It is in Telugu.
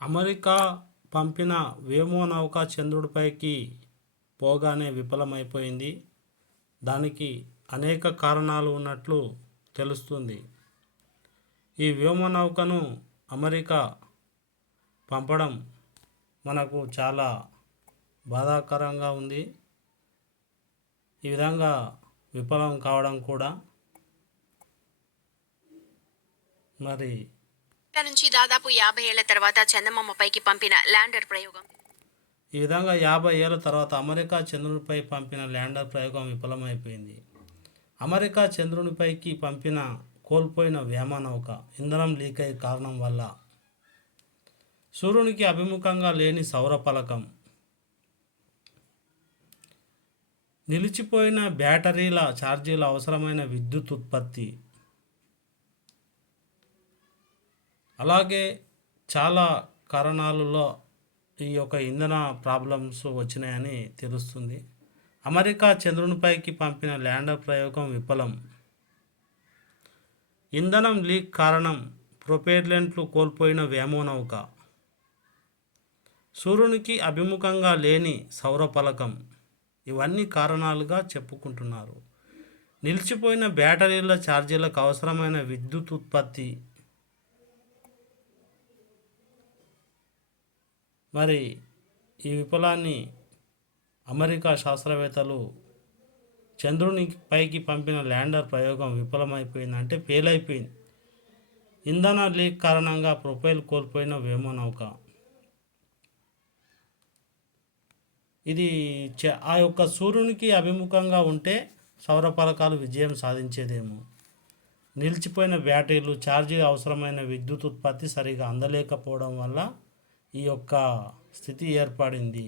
అమెరికా పంపిన వ్యోమనౌక చంద్రుడిపైకి పోగానే విఫలమైపోయింది. దానికి అనేక కారణాలు ఉన్నట్లు తెలుస్తుంది. ఈ వ్యోమనౌకను అమెరికా పంపడం మనకు చాలా బాధాకరంగా ఉంది. ఈ విధంగా విఫలం కావడం కూడా మరి నుంచి దాదాపు 50 ఏళ్ల తర్వాత చందమామపైకి పంపిన ల్యాండర్ ప్రయోగం. ఈ విధంగా 50 ఏళ్ల తర్వాత అమెరికా చంద్రునిపై పంపిన ల్యాండర్ ప్రయోగం విఫలమైపోయింది. అమెరికా చంద్రునిపైకి పంపిన కోల్పోయిన వ్యోమనౌక ఇంధనం లీక్ అయ్యే కారణం వల్ల సూర్యునికి అభిముఖంగా లేని సౌర ఫలకం, నిలిచిపోయిన బ్యాటరీల ఛార్జీల అవసరమైన విద్యుత్ ఉత్పత్తి, అలాగే చాలా కారణాలలో ఈ యొక్క ఇంధన ప్రాబ్లమ్స్ వచ్చినాయని తెలుస్తుంది. అమెరికా చంద్రునిపైకి పంపిన ల్యాండర్ ప్రయోగం విఫలం. ఇంధనం లీక్ కారణం ప్రొపెల్లెంట్లు కోల్పోయిన వ్యోమనౌక, సూర్యునికి అభిముఖంగా లేని సౌర ఫలకం, ఇవన్నీ కారణాలుగా చెప్పుకుంటున్నారు. నిలిచిపోయిన బ్యాటరీల ఛార్జీలకు అవసరమైన విద్యుత్ ఉత్పత్తి. మరి ఈ విఫలాన్ని అమెరికా శాస్త్రవేత్తలు చంద్రుని పైకి పంపిన ల్యాండర్ ప్రయోగం విఫలమైపోయిందంటే ఫెయిల్ అయిపోయింది. ఇంధన లీక్ కారణంగా ప్రొపైల్ కోల్పోయిన వ్యోమనౌక. ఇది ఆ యొక్క సూర్యునికి అభిముఖంగా ఉంటే సౌర ఫలకాలు విజయం సాధించేదేమో. నిలిచిపోయిన బ్యాటరీలు, ఛార్జీ అవసరమైన విద్యుత్ ఉత్పత్తి సరిగా అందలేకపోవడం వల్ల ఈ యొక్క స్థితి ఏర్పడింది.